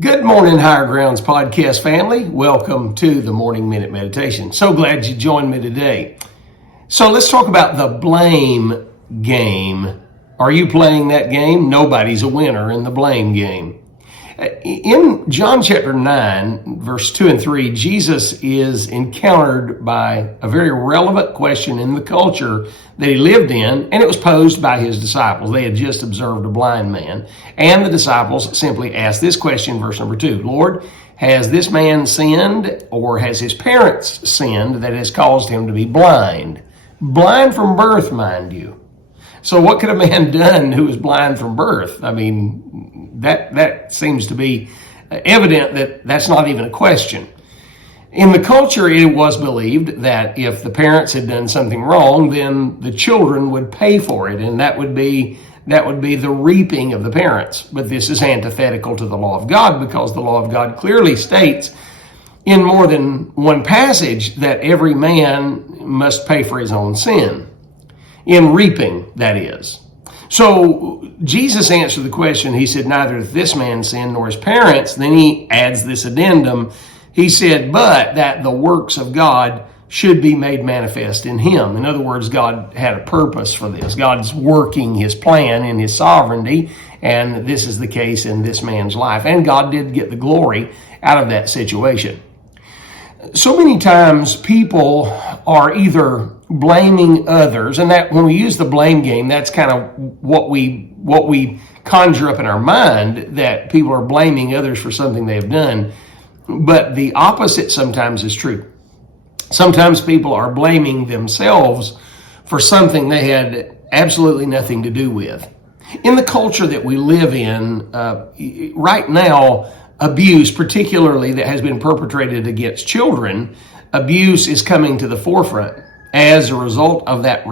Good morning, Higher Grounds podcast family. Welcome to the Morning Minute Meditation. So glad you joined me today. So let's talk about the blame game. Are you playing that game? Nobody's a winner in the blame game. In John chapter 9, verse 2 and 3, Jesus is encountered by a very relevant question in the culture that he lived in, and it was posed by his disciples. They had just observed a blind man, and the disciples simply asked this question, verse number 2, Lord, has this man sinned, or has his parents sinned that has caused him to be blind? Blind from birth, mind you. So what could a man done who was blind from birth? I mean, that seems to be evident that that's not even a question. In the culture, it was believed that if the parents had done something wrong, then the children would pay for it, and that would be the reaping of the parents. But this is antithetical to the law of God, because the law of God clearly states in more than one passage that every man must pay for his own sin. In reaping, that is. So Jesus answered the question. He said, neither doth this man sin nor his parents. Then he adds this addendum. He said, but that the works of God should be made manifest in him. In other words, God had a purpose for this. God's working his plan in his sovereignty, and this is the case in this man's life. And God did get the glory out of that situation. So many times people are either blaming others, and that when we use the blame game, that's kind of what we conjure up in our mind, that people are blaming others for something they've done. But the opposite sometimes is true. Sometimes people are blaming themselves for something they had absolutely nothing to do with. In the culture that we live in right now, abuse, particularly that has been perpetrated against children, abuse is coming to the forefront. As a result of that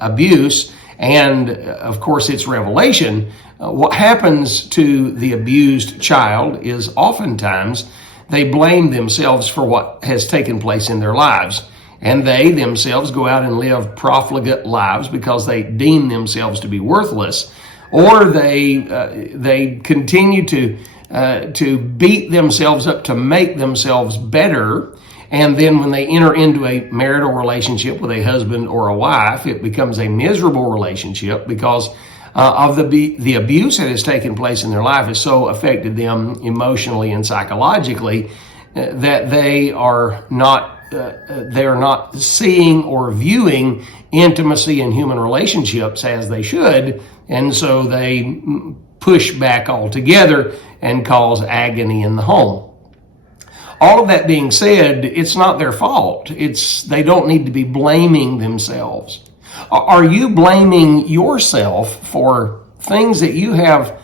abuse and, of course, its revelation, what happens to the abused child is oftentimes they blame themselves for what has taken place in their lives. And they themselves go out and live profligate lives because they deem themselves to be worthless, or they continue to beat themselves up to make themselves better. And then when they enter into a marital relationship with a husband or a wife, it becomes a miserable relationship because of the abuse that has taken place in their life has so affected them emotionally and psychologically that they are not seeing or viewing intimacy in human relationships as they should, and so they push back altogether and cause agony in the home. All of that being said, it's not their fault. They don't need to be blaming themselves. Are you blaming yourself for things that you have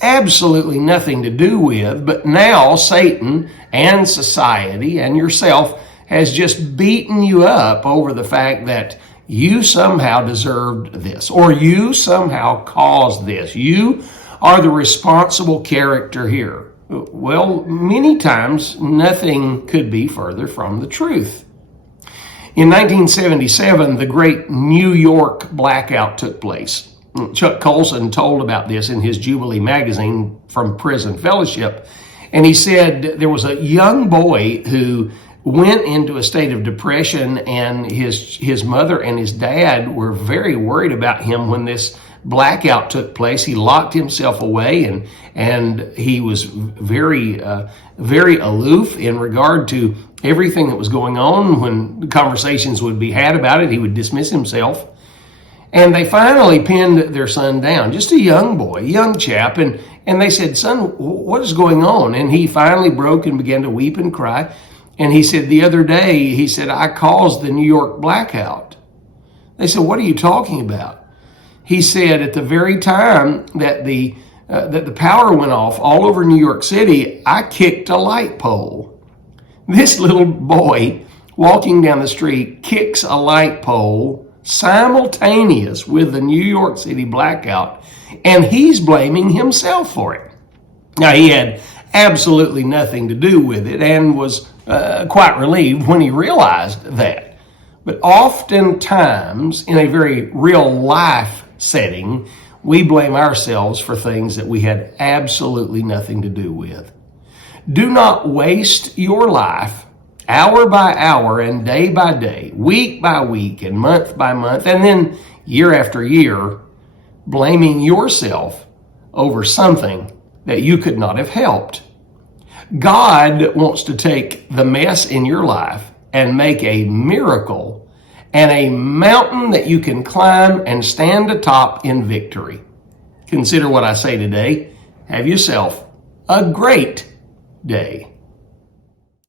absolutely nothing to do with, but now Satan and society and yourself has just beaten you up over the fact that you somehow deserved this, or you somehow caused this? You are the responsible character here. Well, many times nothing could be further from the truth. In 1977, the great New York blackout took place. Chuck Colson told about this in his Jubilee magazine from Prison Fellowship, and he said there was a young boy who went into a state of depression, and his mother and his dad were very worried about him when this blackout took place. He locked himself away, and he was very aloof in regard to everything that was going on. When conversations would be had about it, he would dismiss himself. And they finally pinned their son down, just a young boy, young chap, and they said, son, what is going on? And he finally broke and began to weep and cry. And he said, the other day, he said, I caused the New York blackout. They said, what are you talking about? He said, at the very time that the power went off all over New York City, I kicked a light pole. This little boy walking down the street kicks a light pole simultaneous with the New York City blackout, and he's blaming himself for it. Now, he had absolutely nothing to do with it and was quite relieved when he realized that. But oftentimes, in a very real life setting, we blame ourselves for things that we had absolutely nothing to do with. Do not waste your life hour by hour and day by day, week by week and month by month, and then year after year, blaming yourself over something that you could not have helped. God wants to take the mess in your life and make a miracle and a mountain that you can climb and stand atop in victory. Consider what I say today. Have yourself a great day.